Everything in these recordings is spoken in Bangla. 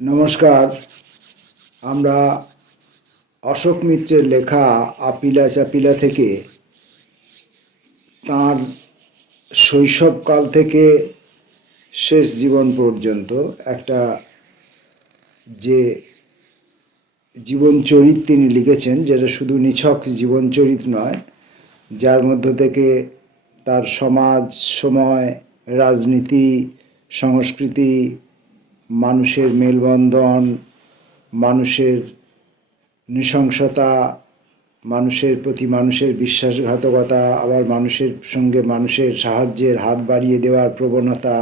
নমস্কার। আমরা অশোক মিত্রের লেখা আপিলা চাপিলা থেকে তাঁর শৈশবকাল থেকে শেষ জীবন পর্যন্ত একটা যে জীবনচরিত তিনি লিখেছেন, যেটা শুধু নিছক জীবনচরিত নয়, যার মধ্য থেকে তার সমাজ, সময়, রাজনীতি, সংস্কৃতি, মানুষের মেলবন্ধন, মানুষের নৃশংসতা, মানুষের প্রতি মানুষের বিশ্বাসঘাতকতা, আবার মানুষের সঙ্গে মানুষের সাহায্যের হাত বাড়িয়ে দেওয়ার প্রবণতা,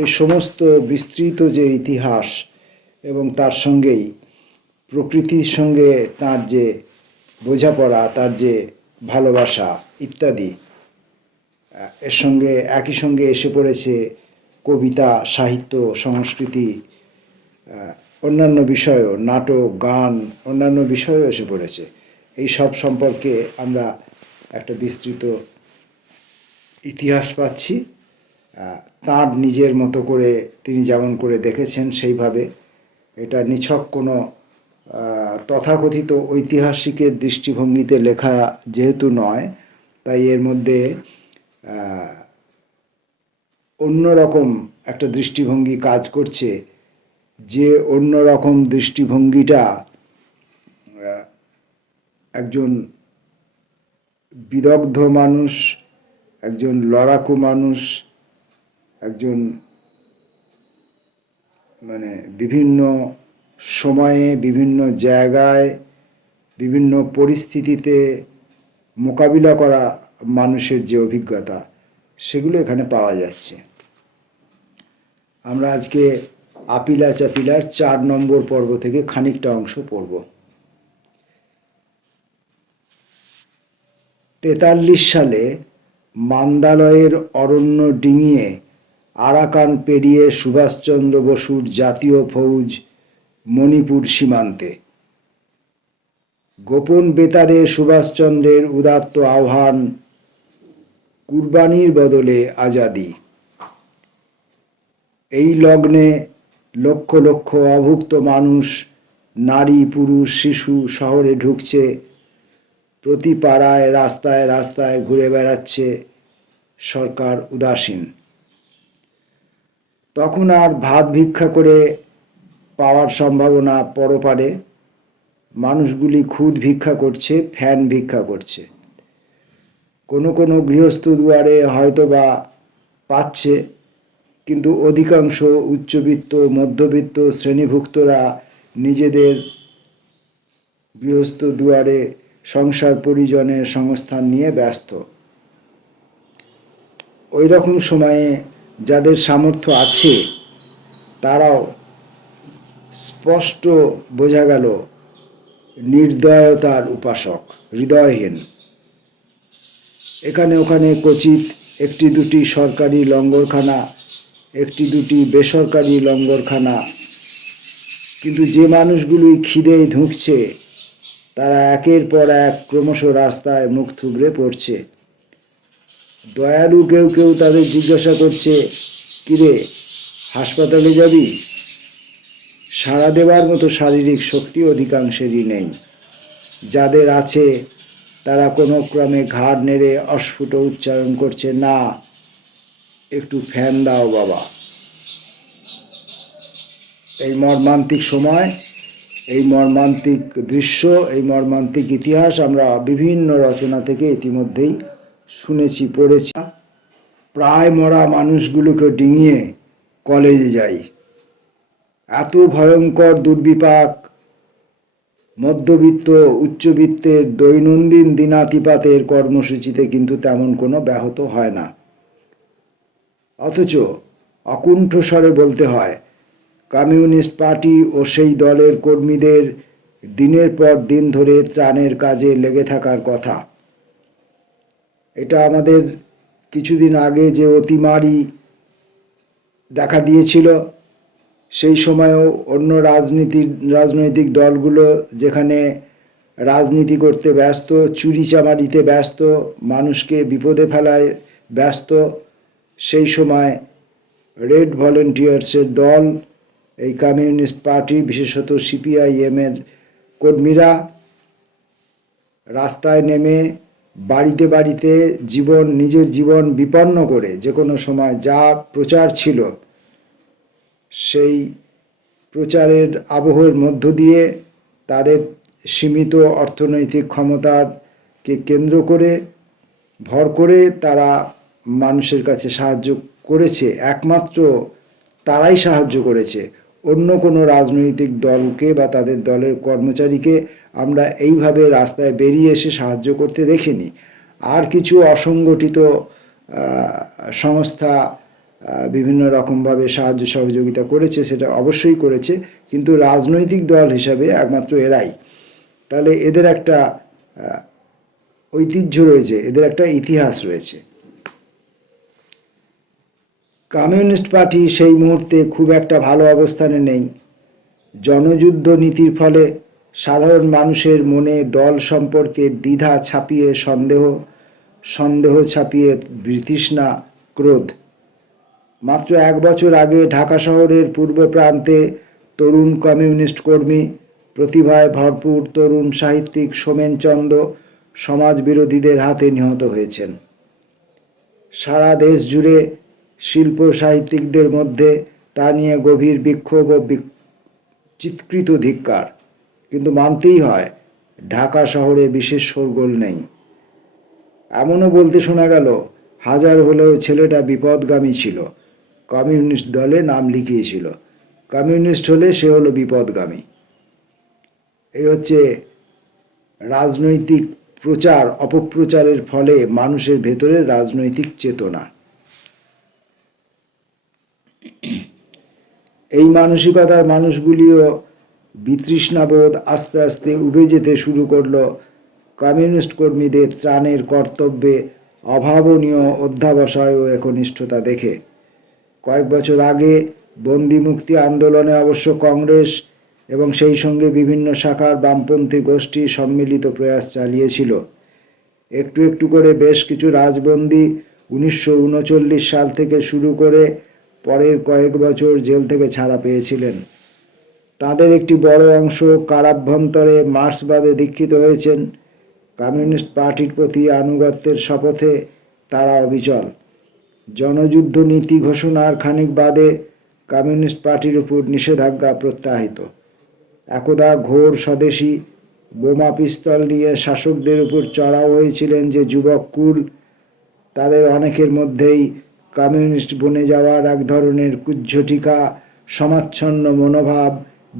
এই সমস্ত বিস্তৃত যে ইতিহাস এবং তার সঙ্গেই প্রকৃতির সঙ্গে তার যে বোঝাপড়া, তার যে ভালোবাসা ইত্যাদি, এর সঙ্গে একই সঙ্গে এসে পড়েছে কবিতা, সাহিত্য, সংস্কৃতি, অন্যান্য বিষয়ও, নাটক, গান, অন্যান্য বিষয়ও এসে পড়েছে। এই সব সম্পর্কে আমরা একটা বিস্তৃত ইতিহাস পাচ্ছি। তার নিজের মতো করে তিনি যেমন করে দেখেছেন সেইভাবে। এটা নিছক কোনো তথাকথিত ঐতিহাসিকের দৃষ্টিভঙ্গিতে লেখা যেহেতু নয়, তাই এর মধ্যে অন্যরকম একটা দৃষ্টিভঙ্গি কাজ করছে। যে অন্যরকম দৃষ্টিভঙ্গিটা একজন বিদগ্ধ মানুষ, একজন লড়াকু মানুষ, একজন বিভিন্ন সময়ে, বিভিন্ন জায়গায়, বিভিন্ন পরিস্থিতিতে মোকাবিলা করা মানুষের যে অভিজ্ঞতা, সেগুলো এখানে পাওয়া যাচ্ছে। আমরা আজকে আপিলা চাপিলার 4 নম্বর পর্ব থেকে খানিকটা অংশ পড়ব। 43 সালে মান্দালয়ের অরণ্য ডিঙিয়ে আরাকান পেরিয়ে সুভাষচন্দ্র বসুর জাতীয় ফৌজ মণিপুর সীমান্তে। গোপন বেতারে সুভাষচন্দ্রের উদাত্ত আহ্বান, কুরবানির বদলে আজাদি। এই লগ্নে লক্ষ লক্ষ অভুক্ত মানুষ, নারী, পুরুষ, শিশু শহরে ঢুকছে, প্রতি পাড়ায়, রাস্তায় রাস্তায় ঘুরে বেড়াচ্ছে, সরকার উদাসীন। তখন আর ভাত ভিক্ষা করে পাওয়ার সম্ভাবনা পরপারে। মানুষগুলি খুদ ভিক্ষা করছে, ফ্যান ভিক্ষা করছে। কোনো কোনো গৃহস্থ দুয়ারে হয়তো বা পাচ্ছে, কিন্তু অধিকাংশ উচ্চবিত্ত, মধ্যবিত্ত শ্রেণীভুক্তরা নিজেদের গৃহস্থ দুয়ারে সংসার পরিজনের সংস্থান নিয়ে ব্যস্ত। ওই রকম সময়ে যাদের সামর্থ্য আছে, তারাও স্পষ্ট বোঝা গেল নির্দয়তার উপাসক, হৃদয়হীন। এখানে ওখানে ক্বচিৎ একটি দুটি সরকারি লঙ্গরখানা, একটি দুটি বেসরকারি লঙ্গরখানা, কিন্তু যে মানুষগুলোই খিদেই ধুঁকছে, তারা একের পর এক ক্রমশ রাস্তায় মুখ থুবড়ে পড়ছে। দয়ালু কেউ কেউ তাদের জিজ্ঞাসা করছে, কিরে, হাসপাতালে যাবি? সাড়া দেওয়ার মতো শারীরিক শক্তি অধিকাংশেরই নেই। যাদের আছে, তারা কোনো ক্রমে ঘাড় নেড়ে অস্ফুট উচ্চারণ করছে, না, একটু ফ্যান দাও বাবা। এই মর্মান্তিক সময়, এই মর্মান্তিক দৃশ্য, এই মর্মান্তিক ইতিহাস আমরা বিভিন্ন রচনা থেকে ইতিমধ্যেই শুনেছি, পড়েছি। প্রায় মরা মানুষগুলোকে ডিঙিয়ে কলেজে যাই। এত ভয়ঙ্কর দুর্বিপাক মধ্যবিত্ত, উচ্চবিত্তের দৈনন্দিন দিনাতিপাতের কর্মসূচিতে কিন্তু তেমন কোনো ব্যাহত হয় না। অথচ অকুণ্ঠ স্বরে বলতে হয়, কমিউনিস্ট পার্টি ও সেই দলের কর্মীদের দিনের পর দিন ধরে ত্রাণের কাজে লেগে থাকার কথা। এটা আমাদের কিছুদিন আগে যে অতিমারি দেখা দিয়েছিল, সেই সময়েও অন্য রাজনৈতিক দলগুলো যেখানে রাজনীতি করতে ব্যস্ত, চুরি চামারিতে ব্যস্ত, মানুষকে বিপদে ফেলায় ব্যস্ত, সেই সময় রেড ভলেন্টিয়ার্সের দল এই কমিউনিস্ট পার্টি, বিশেষত সিপিআইএমের কর্মীরা রাস্তায় নেমে বাড়িতে বাড়িতে নিজের জীবন বিপন্ন করে যে কোনো সময় যা প্রচার ছিল সেই প্রচারের আবহের মধ্য দিয়ে তাদের সীমিত অর্থনৈতিক ক্ষমতাকে কেন্দ্র করে ভর করে তারা মানুষের কাছে সাহায্য করেছে। একমাত্র তারাই সাহায্য করেছে। অন্য কোনো রাজনৈতিক দলকে বা তাদের দলের কর্মচারীকে আমরা এইভাবে রাস্তায় বেরিয়ে এসে সাহায্য করতে দেখিনি। আর কিছু অসংগঠিত সংস্থা বিভিন্ন রকমভাবে সাহায্য সহযোগিতা করেছে, সেটা অবশ্যই করেছে, কিন্তু রাজনৈতিক দল হিসাবে একমাত্র এরাই। তাহলে এদের একটা ঐতিহ্য রয়েছে, এদের একটা ইতিহাস রয়েছে। কমিউনিস্ট পার্টি সেই মুহূর্তে খুব একটা ভালো অবস্থানে নেই। জনযুদ্ধ নীতির ফলে সাধারণ মানুষের মনে দল সম্পর্কে দ্বিধা ছাপিয়ে সন্দেহ ছাপিয়ে বিতৃষ্ণা, ক্রোধ। মাত্র 1 বছর আগে ঢাকা শহরের পূর্ব প্রান্তে তরুণ কমিউনিস্ট কর্মী, প্রতিভায় ভরপুর তরুণ সাহিত্যিক সোমেন চন্দ সমাজ বিরোধীদের হাতে নিহত হয়েছেন। সারা দেশ জুড়ে শিল্প সাহিত্যিকদের মধ্যে তা নিয়ে গভীর বিক্ষোভ ও চিৎকৃত ধিক্কার। কিন্তু মানতেই হয়, ঢাকা শহরে বিশেষ শোরগোল নেই। এমনও বলতে শোনা গেল, হাজার হলেও ছেলেটা বিপদগামী ছিল, কমিউনিস্ট দলে নাম লিখিয়েছিল। কমিউনিস্ট হলে সে হলো বিপদগামী। এই হচ্ছে রাজনৈতিক প্রচার অপপ্রচারের ফলে মানুষের ভেতরে রাজনৈতিক চেতনা। এই মানসিকতার মানুষগুলিও বিতৃষ্ণাবোধ আস্তে আস্তে উবে যেতে শুরু করলো কমিউনিস্ট কর্মীদের ত্রাণের কর্তব্যে অভাবনীয় অধ্যাবসায় ও একনিষ্ঠতা দেখে। কয়েক বছর আগে বন্দি মুক্তি আন্দোলনে অবশ্য কংগ্রেস এবং সেই সঙ্গে বিভিন্ন শাখার বামপন্থী গোষ্ঠী সম্মিলিত প্রয়াস চালিয়েছিল। একটু একটু করে বেশ কিছু রাজবন্দী 1939 সাল থেকে শুরু করে পরের কয়েক বছর জেল থেকে ছাড়া পেয়েছিলেন। তাদের একটি বড় অংশ কারাভ্যন্তরে মার্ক্সবাদে দীক্ষিত হয়েছেন। কমিউনিস্ট পার্টির প্রতি আনুগত্যের শপথে তারা অবিচল। জনযুদ্ধ নীতি ঘোষণার খানিক বাদে কমিউনিস্ট পার্টির উপর নিষেধাজ্ঞা প্রত্যাহিত। একদা ঘোর স্বদেশী বোমা পিস্তল নিয়ে শাসকদের উপর চড়াও হয়েছিলেন যে যুবক কুল, তাদের অনেকের মধ্যেই কমিউনিস্ট বনে যাওয়ার এক ধরনের কুজ্ঝটিকা সমাচ্ছন্ন মনোভাব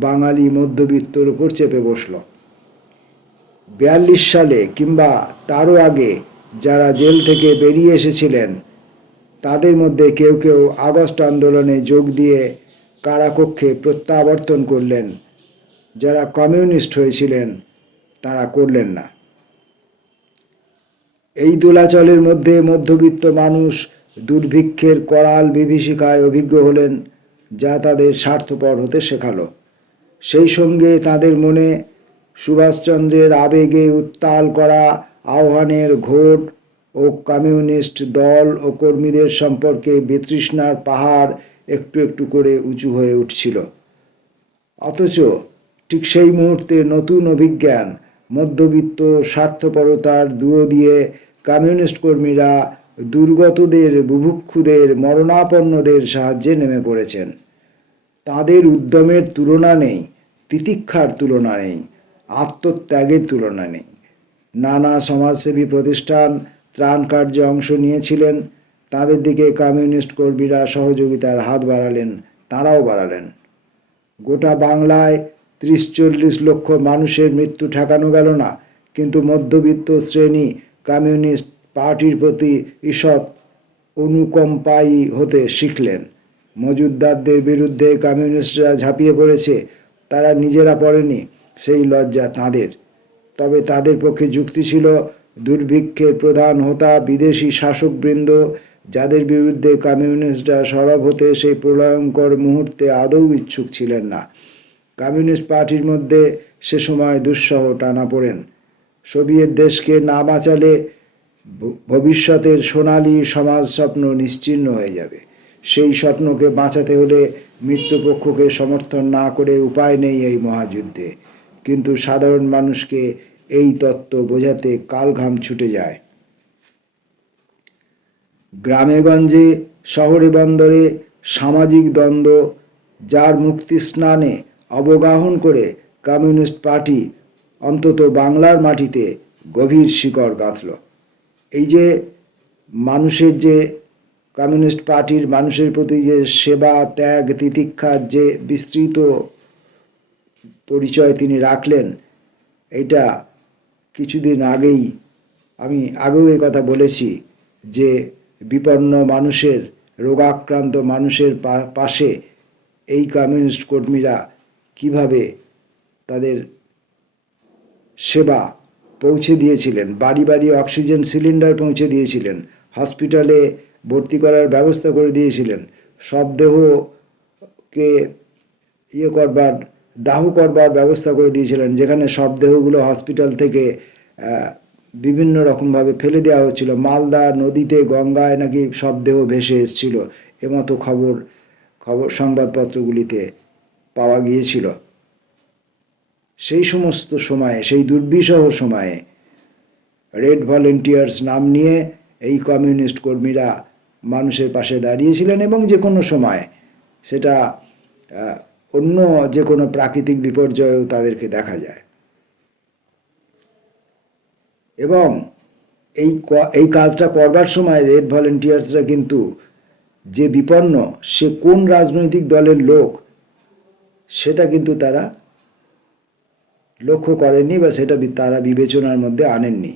বাঙালি মধ্যবিত্তর উপর চেপে বসল। 42 সালে কিংবা তারও আগে যারা জেল থেকে বেরিয়ে এসেছিলেন, তাদের মধ্যে কেউ কেউ আগস্ট আন্দোলনে যোগ দিয়ে কারাকক্ষে প্রত্যাবর্তন করলেন। যারা কমিউনিস্ট হয়েছিলেন তারা করলেন না। এই দোলাচলের মধ্যে মধ্যবিত্ত মানুষ দুর্ভিক্ষের করাল বিভীষিকায় অভিজ্ঞ হলেন, যা তাদের স্বার্থপর হতে শেখালো। সেই সঙ্গে তাদের মনে সুভাষচন্দ্রের আবেগে উত্তাল করা আহ্বানের ঘোর ও কমিউনিস্ট দল ও কর্মীদের সম্পর্কে বিতৃষ্ণার পাহাড় একটু একটু করে উঁচু হয়ে উঠছিল। অথচ ঠিক সেই মুহূর্তে নতুন অভিজ্ঞান, মধ্যবিত্ত স্বার্থপরতার দুয়ো দিয়ে কমিউনিস্ট কর্মীরা দুর্গতদের, বুভুক্ষুদের, মরণাপন্নদের সাহায্যে নেমে পড়েছেন। তাদের উদ্যমের তুলনা নেই, তিতিক্ষার তুলনা নেই, আত্মত্যাগের তুলনা নেই। নানা সমাজসেবী প্রতিষ্ঠান ত্রাণ কার্যে অংশ নিয়েছিলেন। তাদের দিকে কমিউনিস্ট কর্মীরা সহযোগিতার হাত বাড়ালেন, তাঁরাও বাড়ালেন। গোটা বাংলায় 30-40 লক্ষ মানুষের মৃত্যু ঠেকানো গেল না, কিন্তু মধ্যবিত্ত শ্রেণী কমিউনিস্ট পার্টির প্রতি ঈষৎ অনুকম্পায়ী হতে শিখলেন। মজুদ্দারদের বিরুদ্ধে কমিউনিস্টরা ঝাঁপিয়ে পড়েছে, তারা নিজেরা পড়েনি, সেই লজ্জা তাঁদের। তবে তাদের পক্ষে যুক্তি ছিল দুর্ভিক্ষের প্রধান হোতা বিদেশি শাসকবৃন্দ, যাদের বিরুদ্ধে কমিউনিস্টরা সরব হতে সেই প্রলয়ঙ্কর মুহূর্তে আদৌ ইচ্ছুক ছিলেন না। কমিউনিস্ট পার্টির মধ্যে সে সময় দুঃসহ টানাপোড়েন। সোভিয়েত দেশকে না বাঁচালে ভবিষ্যতের সোনালী সমাজ স্বপ্ন নিশ্চিহ্ন হয়ে যাবে। সেই স্বপ্নকে বাঁচাতে হলে মিত্রপক্ষকে সমর্থন না করে উপায় নেই এই মহাযুদ্ধে, কিন্তু সাধারণ মানুষকে এই তত্ত্ব বোঝাতে কালঘাম ছুটে যায়। গ্রামে-গঞ্জে, শহরে-বন্দরে সামাজিক দ্বন্দ্ব, যার মুক্তি স্নানে অবগাহন করে কমিউনিস্ট পার্টি অন্তত বাংলার মাটিতে গভীর শিকড় গাঁথল। এই যে মানুষের যে কমিউনিস্ট পার্টির মানুষের প্রতি যে সেবা, ত্যাগ, তিতিক্ষার যে বিস্তৃত পরিচয় তিনি রাখলেন, এটা কিছুদিন আগেই আমি আগেও এই কথা বলেছি যে বিপন্ন মানুষের, রোগাক্রান্ত মানুষের পাশে এই কমিউনিস্ট কর্মীরা কিভাবে তাদের সেবা পৌঁছে দিয়েছিলেন, বাড়ি বাড়ি অক্সিজেন সিলিন্ডার পৌঁছে দিয়েছিলেন, হসপিটালে ভর্তি করার ব্যবস্থা করে দিয়েছিলেন, শবদেহকে দাহ করবার ব্যবস্থা করে দিয়েছিলেন, যেখানে শবদেহগুলো হসপিটাল থেকে বিভিন্ন রকমভাবে ফেলে দেওয়া হচ্ছিল। মালদা নদীতে, গঙ্গায় নাকি শবদেহ ভেসে এসেছিল, এমতো খবর সংবাদপত্রগুলিতে পাওয়া গিয়েছিল। সেই সমস্ত সময়ে, সেই দুর্বিষহ সময়ে রেড ভলেন্টিয়ার্স নাম নিয়ে এই কমিউনিস্ট কর্মীরা মানুষের পাশে দাঁড়িয়েছিলেন, এবং যে কোনো সময় সেটা অন্য যে কোনো প্রাকৃতিক বিপর্যয়েও তাদেরকে দেখা যায়। এবং এই কাজটা করবার সময় রেড ভলেন্টিয়ার্সরা কিন্তু যে বিপন্ন, সে কোন রাজনৈতিক দলের লোক সেটা কিন্তু তারা লক্ষ্য করেননি, বা সেটা তারা বিবেচনার মধ্যে আনেননি।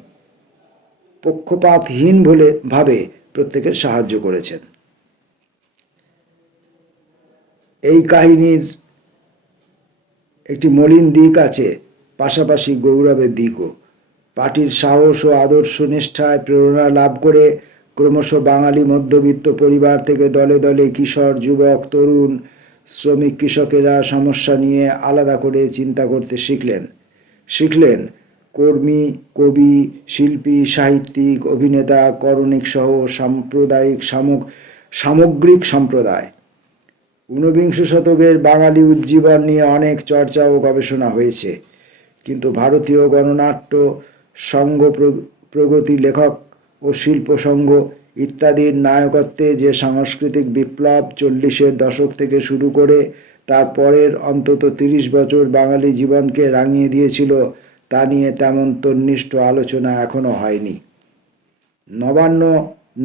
পক্ষপাতহীন বলে ভাবে প্রত্যেকের সাহায্য করেছেন। এই কাহিনীর একটি মলিন দিক আছে, পাশাপাশি গৌরবের দিকও। পার্টির সাহস ও আদর্শ নিষ্ঠায় প্রেরণা লাভ করে ক্রমশ বাঙালি মধ্যবিত্ত পরিবার থেকে দলে দলে কিশোর, যুবক, তরুণ, শ্রমিক, কৃষকেরা সমস্যা নিয়ে আলাদা করে চিন্তা করতে শিখলেন কর্মী, কবি, শিল্পী, সাহিত্যিক, অভিনেতা, করণিক সহ সামগ্রিক সম্প্রদায়। ঊনবিংশ শতকের বাঙালি উজ্জীবন নিয়ে অনেক চর্চা ও গবেষণা হয়েছে, কিন্তু ভারতীয় গণনাট্য সংঘ, প্রগতি লেখক ও শিল্প সংঘ ইত্যাদির নায়কত্বে যে সাংস্কৃতিক বিপ্লব 40-এর দশক থেকে শুরু করে তার পরের অন্তত 30 বছর বাঙালি জীবনকে রাঙিয়ে দিয়েছিল, তা নিয়ে তেমন তন্নিষ্ঠ আলোচনা এখনো হয়নি। নবান্ন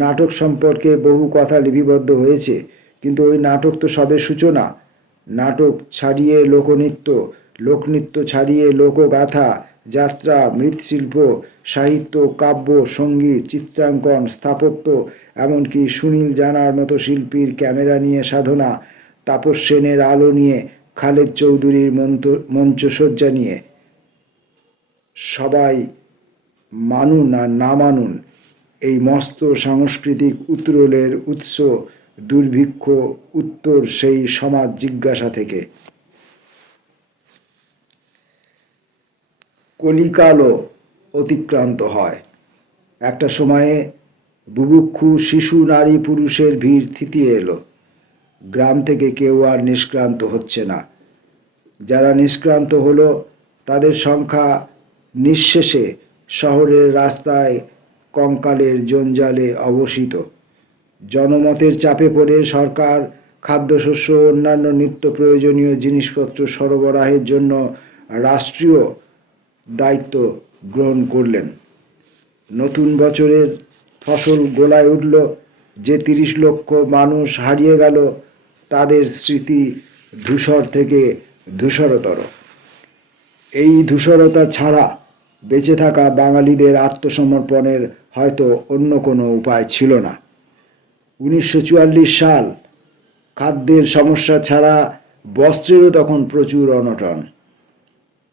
নাটক সম্পর্কে বহু কথা লিপিবদ্ধ হয়েছে, কিন্তু ওই নাটক তো সবে সূচনা। নাটক ছাড়িয়ে লোকনৃত্য ছাড়িয়ে লোকগাথা, যাত্রা, মৃৎশিল্প, সাহিত্য, কাব্য, সঙ্গীত, চিত্রাঙ্কন, স্থাপত্য, এমনকি সুনীল জানার মতো শিল্পীর ক্যামেরা নিয়ে সাধনা, তাপস সেনের আলো নিয়ে, খালেদ চৌধুরীর মঞ্চসজ্জা নিয়ে, সবাই মানুন আর না মানুন, এই মস্ত সাংস্কৃতিক উত্তরোলের উৎস দুর্ভিক্ষ উত্তর সেই সমাজ জিজ্ঞাসা থেকে। কলিকালও অতিক্রান্ত হয়। একটা সময়ে বুভুক্ষু শিশু, নারী, পুরুষের ভিড় থিতিয়ে এলো। গ্রাম থেকে কেউ আর নিষ্ক্রান্ত হচ্ছে না। যারা নিষ্ক্রান্ত হলো তাদের সংখ্যা নিঃশেষে শহরের রাস্তায় কঙ্কালের জঞ্জালে অবসিত। জনমতের চাপে পড়ে সরকার খাদ্যশস্য ও অন্যান্য নিত্য প্রয়োজনীয় জিনিসপত্র সরবরাহের জন্য রাষ্ট্রীয় দায়িত্ব গ্রহণ করলেন। নতুন বছরের ফসল গোলায় উঠল। যে 30 লক্ষ মানুষ হারিয়ে গেল, তাদের স্মৃতি ধূসর থেকে ধূসরতর। এই ধূসরতা ছাড়া বেঁচে থাকা বাঙালিদের আত্মসমর্পণের হয়তো অন্য কোনো উপায় ছিল না। 1944 সাল। খাদ্যের সমস্যা ছাড়া বস্ত্রেরও তখন প্রচুর অনটন।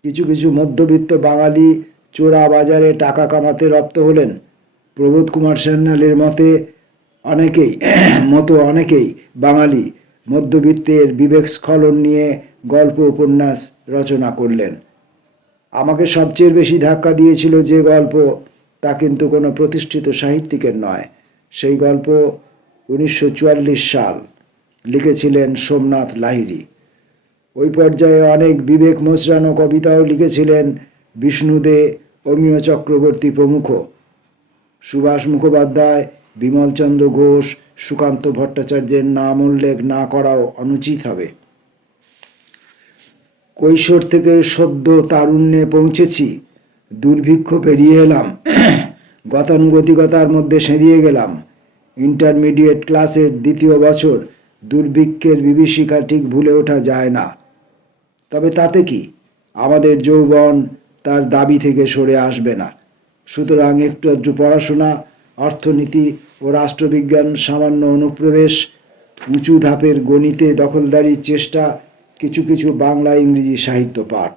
কিছু কিছু মধ্যবিত্ত বাঙালি চোরা বাজারে টাকা কামাতে রপ্ত হলেন। প্রবোধ কুমার সান্যালের অনেকেই বাঙালি মধ্যবিত্তের বিবেক স্খলন নিয়ে গল্প উপন্যাস রচনা করলেন। আমাকে সবচেয়ে বেশি ধাক্কা দিয়েছিল যে গল্প, তা কিন্তু কোনো প্রতিষ্ঠিত সাহিত্যিকের নয়। সেই গল্প 1944 সাল, লিখেছিলেন সোমনাথ লাহিড়ী। ওই পর্যায়ে অনেক বিবেক মোচড়ানো কবিতাও লিখেছিলেন বিষ্ণু দে, অমিয় চক্রবর্তী প্রমুখ। সুভাষ মুখোপাধ্যায়, বিমলচন্দ্র ঘোষ, সুকান্ত ভট্টাচার্যের নাম উল্লেখ না করাও অনুচিত হবে। কৈশোর থেকে সদ্য তারুণ্যে পৌঁছেছি, দুর্ভিক্ষ পেরিয়ে এলাম, গতানুগতিকতার মধ্যে সেঁধিয়ে গেলাম। ইন্টারমিডিয়েট ক্লাসের দ্বিতীয় বছর, দুর্ভিক্ষের বিভীষিকা ঠিক ভুলে ওঠা যায় না। তবে তাতে কি, আমাদের যৌবন তার দাবি থেকে সরে আসবে না। সুতরাং একটু আধটু পড়াশোনা, অর্থনীতি ও রাষ্ট্রবিজ্ঞান, সামান্য অনুপ্রবেশ, উঁচু ধাপের গণিতে দখলদারির চেষ্টা, কিছু কিছু বাংলা ইংরেজি সাহিত্য পাঠ।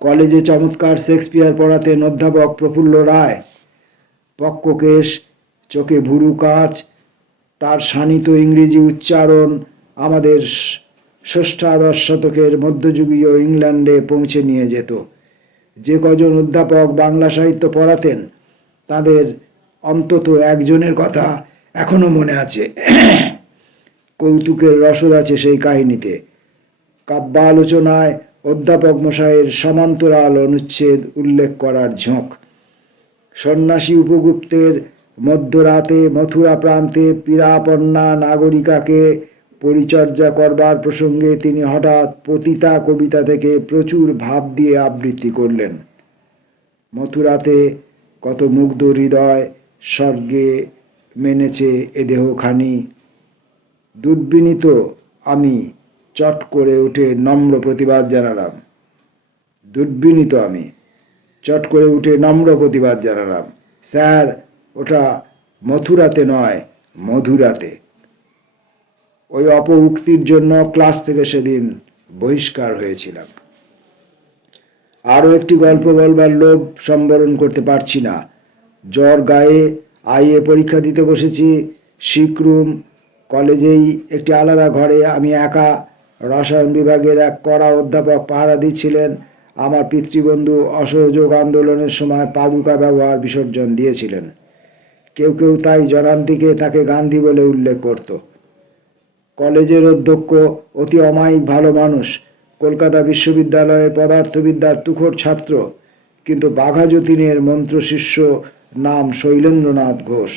কলেজে চমৎকার শেক্সপিয়ার পড়াতেন অধ্যাপক প্রফুল্ল রায়। পক্ককেশ, চোখে ভুরু কাঁচ, তার শানিত ইংরেজি উচ্চারণ আমাদের ষষ্ঠাদশ শতকের মধ্যযুগীয় ইংল্যান্ডে পৌঁছে নিয়ে যেত। যে কজন অধ্যাপক বাংলা সাহিত্য পড়াতেন, তাদের অন্তত একজনের কথা এখনো মনে আছে। কৌতুকের রসদ আছে সেই কাহিনীতে। কাব্যালোচনায় অধ্যাপক মশাইয়ের সমান্তরাল অনুচ্ছেদ উল্লেখ করার ঝোঁক। সন্ন্যাসী উপগুপ্তের মধ্যরাতে মথুরা প্রান্তে পীড়াপন্না নাগরিকাকে পরিচর্যা করবার প্রসঙ্গে তিনি হঠাৎ পতিতা কবিতা থেকে প্রচুর ভাব দিয়ে আবৃত্তি করলেন। মথুরাতে কত মুগ্ধ হৃদয় স্বর্গে মেনেছে এ দেহখানি, দুর্বিনীত আমি চট করে উঠে নম্র প্রতিবাদ জানালাম। দুর্বিনীত আমি চট করে উঠে নম্র প্রতিবাদ জানালাম, স্যার, ওটা মথুরাতে নয়, মধুরাতে। ওই অপউক্তির জন্য ক্লাস থেকে সেদিন বহিষ্কার হয়েছিলাম। আরও একটি গল্প বলবার লোভ সম্বরণ করতে পারছি না। জ্বর গায়ে আইএ পরীক্ষা দিতে বসেছি। শিকরুম কলেজেই একটি আলাদা ঘরে আমি একা। রসায়ন বিভাগের এক কড়া অধ্যাপক পাহারা দিচ্ছিলেন। আমার পিতৃবন্ধু অসহযোগ আন্দোলনের সময় পাদুকা ব্যবহার বিসর্জন দিয়েছিলেন। কেউ কেউ তাই জনান্তিকে তাকে গান্ধী বলে উল্লেখ করত। কলেজের অধ্যক্ষ অতি অমায়িক ভালো মানুষ, কলকাতা বিশ্ববিদ্যালয়ের পদার্থবিদ্যার তুখোড় ছাত্র, কিন্তু বাঘা যতীনের মন্ত্রশিষ্য, নাম শৈলেন্দ্রনাথ ঘোষ।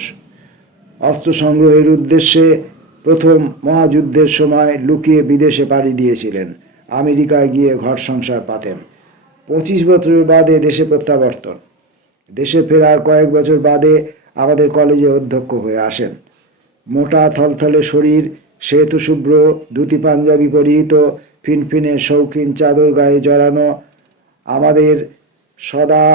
অস্ত্র সংগ্রহের উদ্দেশ্যে প্রথম মহাযুদ্ধের সময় লুকিয়ে বিদেশে পাড়ি দিয়েছিলেন। আমেরিকায় গিয়ে ঘর সংসার পাতেন। 25 বছর বাদে দেশে প্রত্যাবর্তন। দেশে ফেরার কয়েক বছর বাদে আমাদের কলেজে অধ্যক্ষ হয়ে আসেন। মোটা থলথলে শরীর, শ্বেত শুভ্র ধুতি পাঞ্জাবি পরিহিত, ফিনফিনে শৌখিন চাদর গায়ে জড়ানো, আমাদের সদা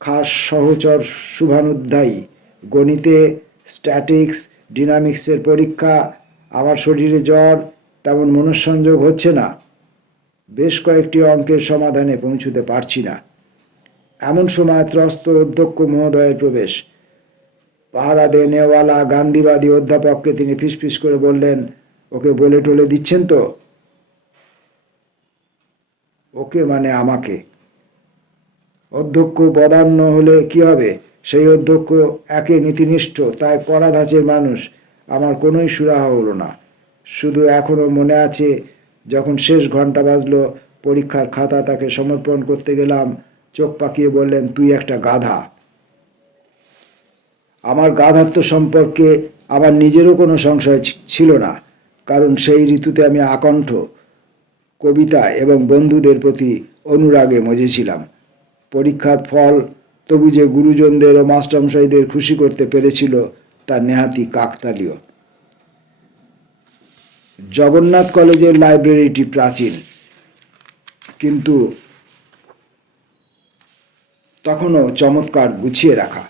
খাস সহচর শুভানুধ্যায়ী। গণিতে স্ট্যাটিক্স ডিনামিক্সের পরীক্ষা। আমার শরীরে জ্বর, তেমন মনঃসংযোগ হচ্ছে না। বেশ কয়েকটি অঙ্কের সমাধানে পৌঁছতে পারছি না। এমন সময় ত্রস্ত অধ্যক্ষ মহোদয়ের প্রবেশ। পাহারা দেনেওয়ালা গান্ধীবাদী অধ্যাপককে তিনি ফিসফিস করে বললেন, ওকে বলে টলে দিচ্ছেন তো? ওকে মানে আমাকে। অধ্যক্ষ বদান্য হলে কি হবে? সেই অধ্যক্ষ একে নীতিনিষ্ঠ, তাই কড়া ধাঁচের মানুষ। আমার কোনোই সুরাহা হলো না। শুধু এখনো মনে আছে, যখন শেষ ঘন্টা বাজলো, পরীক্ষার খাতা তাকে সমর্পণ করতে গেলাম, চোখ পাকিয়ে বললেন, তুই একটা গাধা। আমার গাধাত্ব সম্পর্কে আমার নিজেরও কোনো সংশয় ছিল না, কারণ সেই ঋতুতে আমি আকণ্ঠ কবিতা এবং বন্ধুদের প্রতি অনুরাগে মজেছিলাম। পরীক্ষার ফল তবু যে গুরুজনদের ও মাস্টারমশাইদের খুশি করতে পেরেছিল, তা নেহাতি কাকতালীয়। জগন্নাথ কলেজের লাইব্রেরিটি প্রাচীন, কিন্তু তখনও চমৎকার গুছিয়ে রাখা।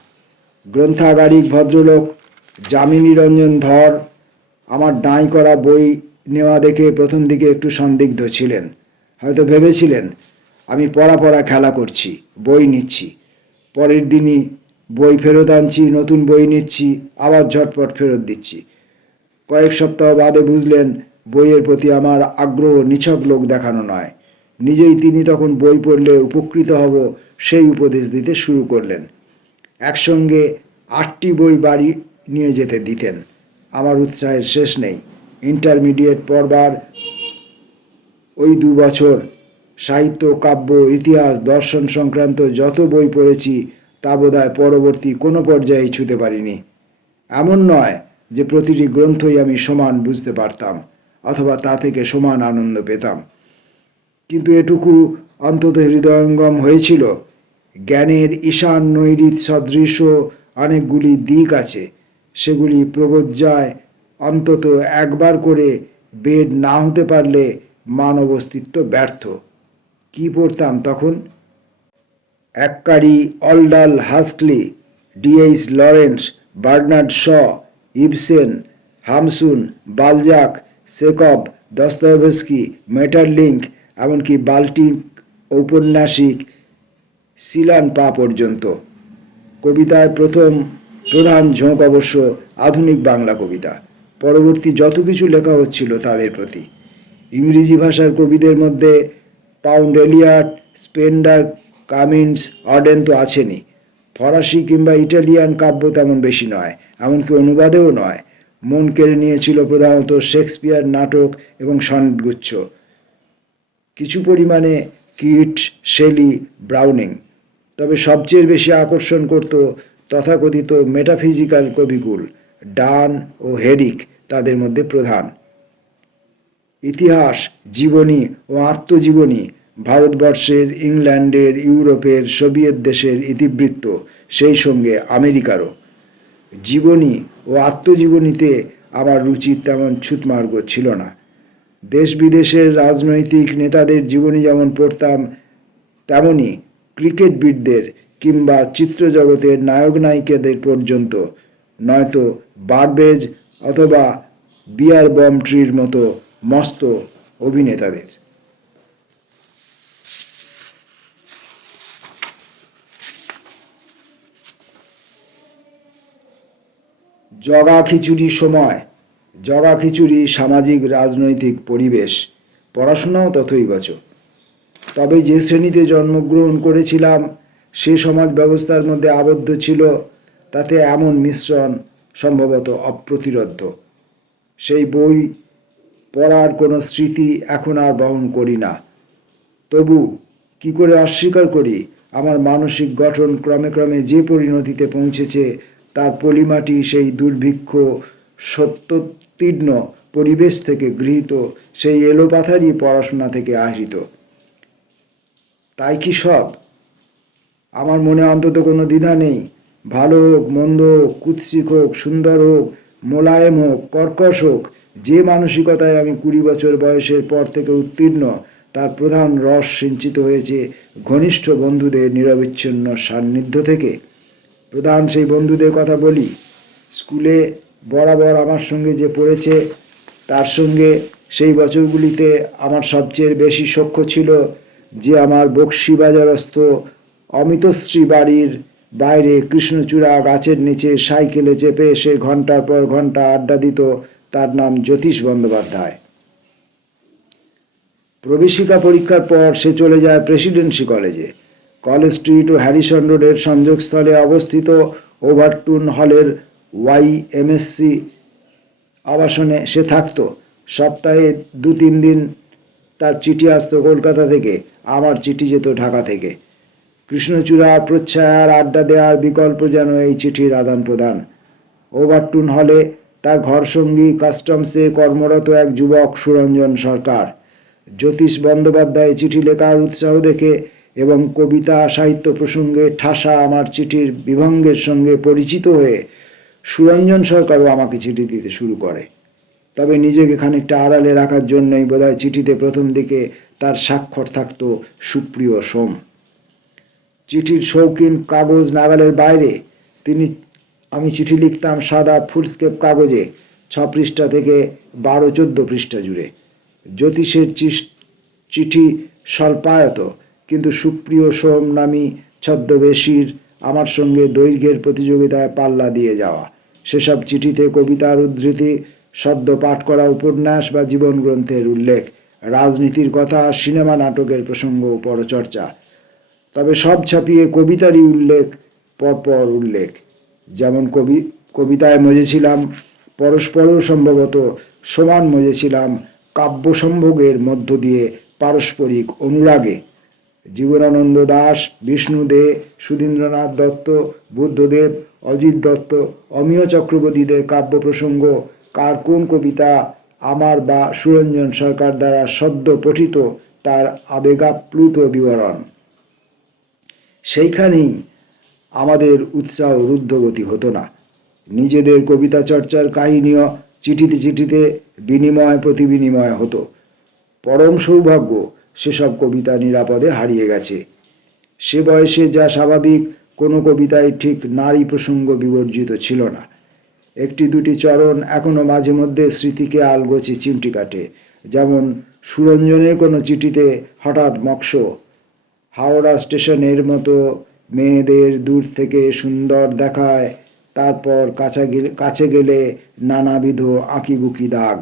গ্রন্থাগারিক ভদ্রলোক যামিনী রঞ্জন ধর আমার ডাঁই করা বই নেওয়া দেখে প্রথম দিকে একটু সন্দিগ্ধ ছিলেন। হয়তো ভেবেছিলেন আমি পড়া খেলা করছি, বই নিচ্ছি। পরের দিনই বই ফেরত আনছি, নতুন বই নিচ্ছি, আবার ঝটপট ফেরত দিচ্ছি। কয়েক সপ্তাহ বাদে বুঝলেন বইয়ের প্রতি আমার আগ্রহ নিছক লোক দেখানো নয়। নিজেই তিনি তখন বই পড়লে উপকৃত হব সেই উপদেশ দিতে শুরু করলেন। একসঙ্গে 8টি বই বাড়ি নিয়ে যেতে দিতেন। আমার উৎসাহের শেষ নেই। ইন্টারমিডিয়েট পড়বার ওই 2 বছর সাহিত্য, কাব্য, ইতিহাস, দর্শন সংক্রান্ত যত বই পড়েছি তা বোধহয় পরবর্তী কোনো পর্যায়ে ছুঁতে পারিনি। এমন নয় যে প্রতিটি গ্রন্থই আমি সমান বুঝতে পারতাম অথবা তা থেকে সমান আনন্দ পেতাম, কিন্তু এটুকু অন্তত হৃদয়ঙ্গম হয়েছিল, জ্ঞানের ঈশান নৈরিত সদৃশ অনেকগুলি দিক আছে, সেগুলি প্রবোজ্জায় অন্তত একবার করে বেদ না হতে পারলে মানব অস্তিত্ব ব্যর্থ। কি পড়তাম তখন? এককারি, Aldous Huxley, D H. Lawrence, Bernard Shaw, Ibsen, Hamsun, Balzac, Chekhov, Dostoevsky, Maeterlinck, এমনকি বাল্টিক ঔপন্যাসিক সিলান পা পর্যন্ত। কবিতায় প্রধান ঝোঁক অবশ্য আধুনিক বাংলা কবিতা, পরবর্তী যত কিছু লেখা হচ্ছিল তাদের প্রতি। ইংরেজি ভাষার কবিদের মধ্যে Pound Eliot, Spender, Cummings, Auden তো আছেনই। ফরাসি কিংবা ইটালিয়ান কাব্য তেমন বেশি নয়, এমনকি অনুবাদেও নয়। মন কেড়ে নিয়েছিল প্রধানত শেক্সপিয়ার, নাটক এবং সনেটগুচ্ছ, কিছু পরিমাণে কিটস, শেলি, ব্রাউনিং। তবে সবচেয়ে বেশি আকর্ষণ করত তথাকথিত মেটাফিজিক্যাল কবিকুল, ডান ও হেরিক তাদের মধ্যে প্রধান। ইতিহাস, জীবনী ও আত্মজীবনী, ভারতবর্ষের, ইংল্যান্ডের, ইউরোপের, সোভিয়েত দেশের ইতিবৃত্ত, সেই সঙ্গে আমেরিকারও। জীবনী ও আত্মজীবনীতে আমার রুচি তেমন ছুতমার্গ ছিল না। দেশ বিদেশের রাজনৈতিক নেতাদের জীবনী যেমন পড়তাম, তেমনি ক্রিকেটবিদদের কিংবা চিত্রজগতের নায়ক নায়িকাদের পর্যন্ত, নয়তো বারবেজ অথবা বিয়ার বম ট্রির মতো মস্ত অভিনেতাদের। জগা খিচুড়ি সময়, জগা খিচুড়ি, সামাজিক রাজনৈতিক পরিবেশ, পড়াশোনাও তথৈবচ। তবে যে শ্রেণীতে জন্মগ্রহণ করেছিলাম সে সমাজ ব্যবস্থার মধ্যে আবদ্ধ ছিল, তাতে এমন মিশ্রণ সম্ভবত অপ্রতিরোধ্য। সেই বই পড়ার কোনো স্মৃতি এখন আর বহন করি না। তবু কি করে অস্বীকার করি, আমার মানসিক গঠন ক্রমে ক্রমে যে পরিণতিতে পৌঁছেছে তার পলিমাটি সেই দুর্ভিক্ষ সত্যোত্তীর্ণ পরিবেশ থেকে গৃহীত, সেই এলোপাথারি পড়াশোনা থেকে আহৃত। তাই কি সব? আমার মনে অন্তত কোনো দ্বিধা নেই। ভালো হোক, মন্দ হোক, কুৎসিক হোক, সুন্দর হোক, মোলায়েম হোক, কর্কশ হোক, যে মানসিকতায় আমি 20 বছর বয়সের পর থেকে উত্তীর্ণ, তার প্রধান রস সিঞ্চিত হয়েছে ঘনিষ্ঠ বন্ধুদের নিরবিচ্ছিন্ন সান্নিধ্য থেকে। প্রধান সেই বন্ধুদের কথা বলি। স্কুলে বরাবর আমার সঙ্গে যে পড়েছে, তার সঙ্গে সেই বছরগুলিতে আমার সবচেয়ে বেশি সখ্য ছিল যে আমার বক্সিবাজারস্থ অমিতশ্রী বাড়ির বাইরে কৃষ্ণচূড়া গাছের নিচে সাইকেলে চেপে এসে ঘন্টার পর ঘন্টা আড্ডা দিত, তার নাম জ্যোতিষ বন্দ্যোপাধ্যায়। প্রবেশিকা পরীক্ষার পর সে চলে যায় প্রেসিডেন্সি কলেজে। কলেজ স্ট্রিট ও হ্যারিসন রোডের সংযোগস্থলে অবস্থিত ওভারটুন হলের YMSC আবাসনে সে থাকত। সপ্তাহে 2-3 দিন তার চিঠি আসতো কলকাতা থেকে, আমার চিঠি যেত ঢাকা থেকে। কৃষ্ণচূড়া, প্রচ্ছায়ার আড্ডা দেওয়ার বিকল্প যেন এই চিঠির আদান প্রদান। ওভারটুন হলে তার ঘরসঙ্গী কাস্টমসে কর্মরত এক যুবক সুরঞ্জন সরকার। জ্যোতিষ বন্দ্যোপাধ্যায় চিঠি লেখার উৎসাহ দেখে এবং কবিতা সাহিত্য প্রসঙ্গে ঠাসা আমার চিঠির বিভঙ্গের সঙ্গে পরিচিত হয়ে সুরঞ্জন সরকারও আমাকে চিঠি দিতে শুরু করে। তবে নিজেকে খানিকটা আড়ালে রাখার জন্যই বোধহয় চিঠিতে প্রথম দিকে তার স্বাক্ষর থাকত সুপ্রিয় সোম। চিঠির শৌখিন কাগজ নাগালের বাইরে আমি চিঠি লিখতাম সাদা ফুলস্কেপ কাগজে, 6 পৃষ্ঠা থেকে 12-14 পৃষ্ঠা জুড়ে। জ্যোতিষের চিঠি স্বল্পায়ত, কিন্তু সুপ্রিয় সোম নামী ছদ্মবেশীর আমার সঙ্গে দৈর্ঘ্যের প্রতিযোগিতায় পাল্লা দিয়ে যাওয়া। সেসব চিঠিতে কবিতার উদ্ধৃতি, সদ্য পাঠ করা উপন্যাস বা জীবন গ্রন্থের উল্লেখ, রাজনীতির কথা, সিনেমা নাটকের প্রসঙ্গ পরচর্চা। তবে সব ছাপিয়ে কবিতারই উল্লেখ, পরপর উল্লেখ। যেমন কবিতায় মজেছিলাম পরস্পরও সম্ভবত সমান মজেছিলাম কাব্য সম্ভোগের মধ্য দিয়ে পারস্পরিক অনুরাগে। জীবনানন্দ দাশ, বিষ্ণু দে, সুধীন্দ্রনাথ দত্ত, বুদ্ধদেব, অজিত দত্ত, অমিয় চক্রবর্তীদের কাব্য প্রসঙ্গ, কার কোন কবিতা আমার বা সুরঞ্জন সরকার দ্বারা সদ্য পঠিত তার আবেগাপ্লুত বিবরণ। সেইখানেই আমাদের উৎসাহ রুদ্ধগতি হতো না। নিজেদের কবিতা চর্চার কাহিনীও চিঠিতে চিঠিতে বিনিময় প্রতিবিনিময় হতো। পরম সৌভাগ্য, সেসব কবিতা নিরাপদে হারিয়ে গেছে। সে বয়সে যা স্বাভাবিক, কোনো কবিতায় ঠিক নারী প্রসঙ্গ বিবর্জিত ছিল না। একটি দুটি চরণ এখনো মাঝে মধ্যে স্মৃতিকে আলগোছে চিমটি কাটে। যেমন সুরঞ্জনের কোনো চিঠিতে হঠাৎ মক্ষ, হাওড়া স্টেশনের মতো মেয়েদের দূর থেকে সুন্দর দেখায়, তারপর কাছে গেলে নানাবিধ আঁকিবুকি দাগ।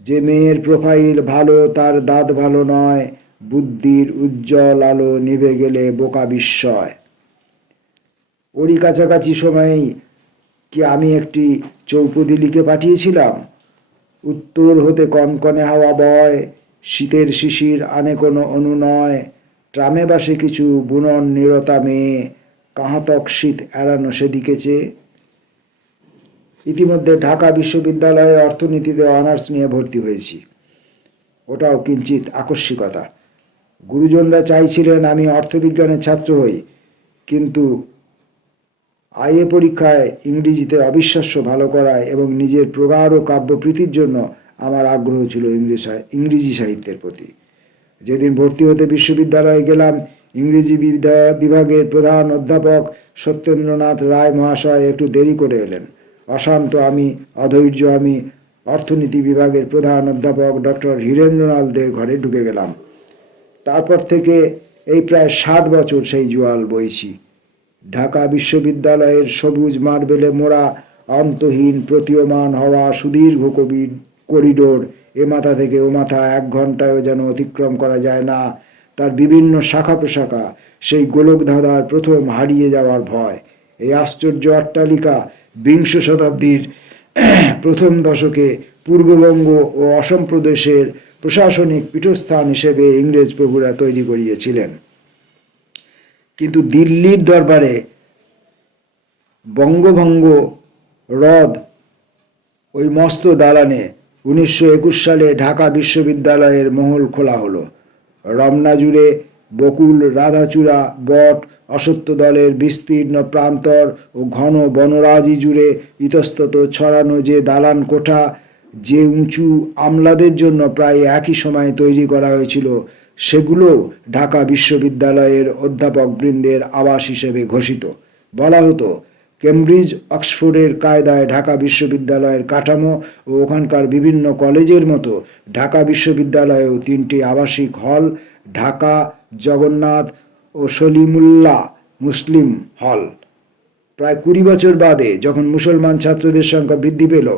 যে মেয়ের প্রোফাইল ভালো তার দাঁত ভালো নয়, বুদ্ধির উজ্জ্বল আলো নিভে গেলে বোকা বিস্ময়। ওরই কাছাকাছি সময়েই কি আমি একটি চৌপদী লিখে পাঠিয়েছিলাম? উত্তর হতে কনকনে হাওয়া বয়, শীতের শিশির আনে কোনো অনুনয়, ট্রামে বাসে কিছু বুনন নিরতা মেয়ে, কাহাতক শীত এড়ানো সেদিকে চেয়ে। ইতিমধ্যে ঢাকা বিশ্ববিদ্যালয়ে অর্থনীতিতে অনার্স নিয়ে ভর্তি হয়েছি। ওটাও কিঞ্চিত আকস্মিকতা। গুরুজনরা চাইছিলেন আমি অর্থবিজ্ঞানের ছাত্র হই, কিন্তু আইএ পরীক্ষায় ইংরেজিতে অবিশ্বাস্য ভালো করায় এবং নিজের প্রগাঢ় কাব্যপ্রীতির জন্য আমার আগ্রহ ছিল ইংরেজি সাহিত্যের প্রতি। যেদিন ভর্তি হতে বিশ্ববিদ্যালয়ে গেলাম, ইংরেজি বিভাগের প্রধান অধ্যাপক সত্যেন্দ্রনাথ রায় মহাশয় একটু দেরি করে এলেন। অশান্ত আমি, অধৈর্য আমি অর্থনীতি বিভাগের প্রধান অধ্যাপক ডক্টর হীরেন্দ্রনাথদের ঘরে ঢুকে গেলাম। তারপর থেকে এই প্রায় 60 বছর সেই জোয়াল বইছি। ঢাকা বিশ্ববিদ্যালয়ের সবুজ মার্বেলে মোড়া অন্তহীন প্রতীয়মান হওয়া সুদীর্ঘ করিডোর, এ মাথা থেকে ও মাথা 1 ঘন্টায়ও যেন অতিক্রম করা যায় না। তার বিভিন্ন শাখা প্রশাখা, সেই গোলকধাঁধার প্রথম হারিয়ে যাওয়ার ভয়। এই আশ্চর্য অট্টালিকা বিংশ শতাব্দীর প্রথম দশকে পূর্ববঙ্গ ও অসম প্রদেশের প্রশাসনিক পীঠস্থান হিসেবে ইংরেজ প্রভুরা তৈরি করিয়েছিলেন। কিন্তু দিল্লির দরবারে বঙ্গভঙ্গ হ্রদ ওই মস্ত দালানে 1921 সালে ঢাকা বিশ্ববিদ্যালয়ের মহল খোলা হলো। রমনা জুড়ে বকুল, রাধাচূড়া, বট, অশ্বত্থ দলের বিস্তীর্ণ প্রান্তর ও ঘন বনরাজি জুড়ে ইতস্তত ছড়ানো যে দালান কোঠা, যে উঁচু আমলাদের জন্য প্রায় একই সময়ে তৈরি করা হয়েছিল, সেগুলো ঢাকা বিশ্ববিদ্যালয়ের অধ্যাপকবৃন্দের আবাস হিসেবে ঘোষিত। বলা হতো কেমব্রিজ অক্সফোর্ডের কায়দায় ঢাকা বিশ্ববিদ্যালয়ের কাঠামো ও ওখানকার বিভিন্ন কলেজের মতো ঢাকা বিশ্ববিদ্যালয়েও 3টি আবাসিক হল, ঢাকা, জগন্নাথ ও সলিমুল্লাহ মুসলিম হল। প্রায় 20 বছর বাদে যখন মুসলমান ছাত্রদের সংখ্যা বৃদ্ধি পেল,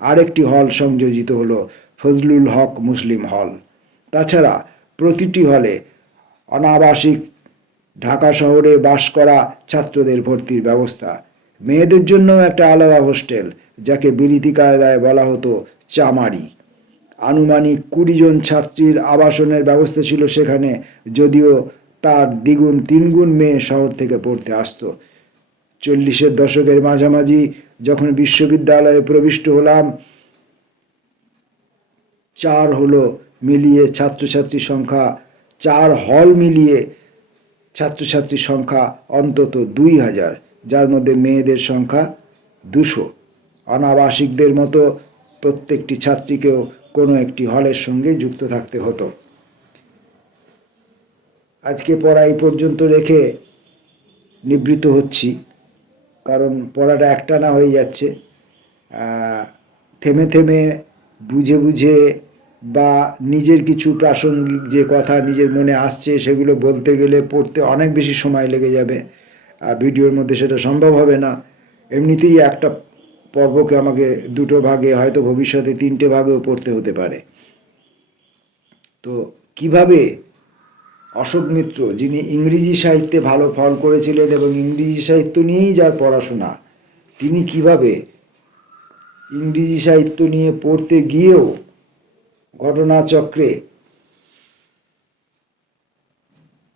আরেকটি হল সংযোজিত হলো, ফজলুল হক মুসলিম হল। তাছাড়া প্রতিটি হলে অনাবাসিক ঢাকা শহরে বাস করা ছাত্রদের ভর্তির ব্যবস্থা। মেয়েদের জন্য একটা আলাদা হোস্টেল, যাকে বিলিতি কায়দায় বলা হতো চামারি। আনুমানিক 20 জন ছাত্রীর আবাসনের ব্যবস্থা ছিল সেখানে, যদিও তার দ্বিগুণ 3 গুণ মেয়ে শহর থেকে পড়তে আসতো। 40-এর দশকের মাঝামাঝি যখন বিশ্ববিদ্যালয়ে প্রবিষ্ট হলাম, 4 হলো মিলিয়ে ছাত্রছাত্রীর সংখ্যা 4 হল মিলিয়ে ছাত্রছাত্রীর সংখ্যা অন্তত 2000, যার মধ্যে মেয়েদের সংখ্যা 200। অনাবাসিকদের মতো প্রত্যেকটি ছাত্রীকেও কোনো একটি হলের সঙ্গে যুক্ত থাকতে হতো। আজকে পড়া এই পর্যন্ত রেখে নিবৃত্ত হচ্ছি, কারণ পড়াটা একটানা হয়ে যাচ্ছে। থেমে থেমে, বুঝে বুঝে বা নিজের কিছু প্রাসঙ্গিক যে কথা নিজের মনে আসছে সেগুলো বলতে গেলে পড়তে অনেক বেশি সময় লেগে যাবে। ভিডিওর মধ্যে সেটা সম্ভব হবে না। এমনিতেই একটা পর্বকে আমাকে 2টো ভাগে, হয়তো ভবিষ্যতে 3টে ভাগেও পড়তে হতে পারে। তো কিভাবে অশোক মিত্র, যিনি ইংরেজি সাহিত্যে ভালো ফল করেছিলেন এবং ইংরেজি সাহিত্য নিয়েই যার পড়াশোনা, তিনি কিভাবে ইংরেজি সাহিত্য নিয়ে পড়তে গিয়েও ঘটনাচক্রে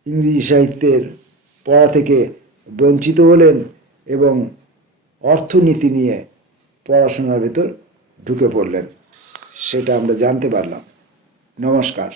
ইংরেজি সাহিত্যের পড়া থেকে বঞ্চিত হলেন এবং অর্থনীতি নিয়ে পড়াশোনার ভেতর ঢুকে পড়লেন। সেটা আমরা জানতে পারলাম। নমস্কার।